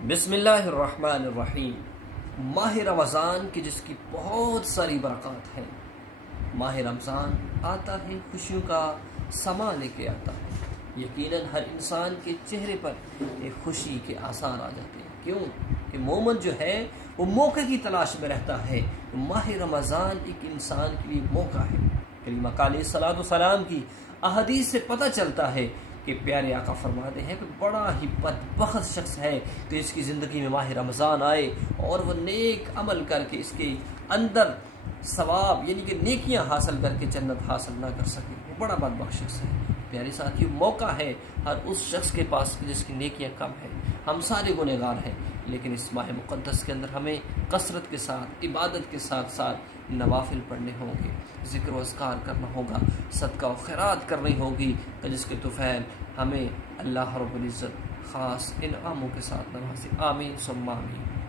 बिस्मिल्लाहिर्रहमानिर्रहीम। माह रमज़ान की जिसकी बहुत सारी बरक़ात हैं। माह रमज़ान आता है, खुशियों का समा लेके आता है। यकीनन हर इंसान के चेहरे पर एक खुशी के आसार आ जाते हैं। क्यों कि मोमिन जो है वो मौके की तलाश में रहता है। माह रमज़ान एक इंसान के लिए मौका है। कलीमा काले सलातो सलाम की अहदीस से पता चलता है कि प्यारे आका फरमाते हैं कि बड़ा ही बदबख्त शख्स है तो इसकी ज़िंदगी में माह रमज़ान आए और वह नेक अमल करके इसके अंदर सवाब यानी कि नेकियां हासिल करके जन्नत हासिल ना कर सके, वो बड़ा बदबख्त शख्स है। प्यारे साथियों, मौका है हर उस शख्स के पास जिसकी नेकियां कम है। हम सारे गुनहगार हैं, लेकिन इस माह मुक़द्दस के अंदर हमें कसरत के साथ, इबादत के साथ साथ नवाफिल पढ़ने होंगे, ज़िक्र व अस्कार करना होगा, सदका व खैरात करनी होगी, जिसके तुफ़ैल हमें अल्लाह रब्बुल इज़्ज़त ख़ास इनामों के साथ नवाज़े। आमीन सुम्मा आमीन।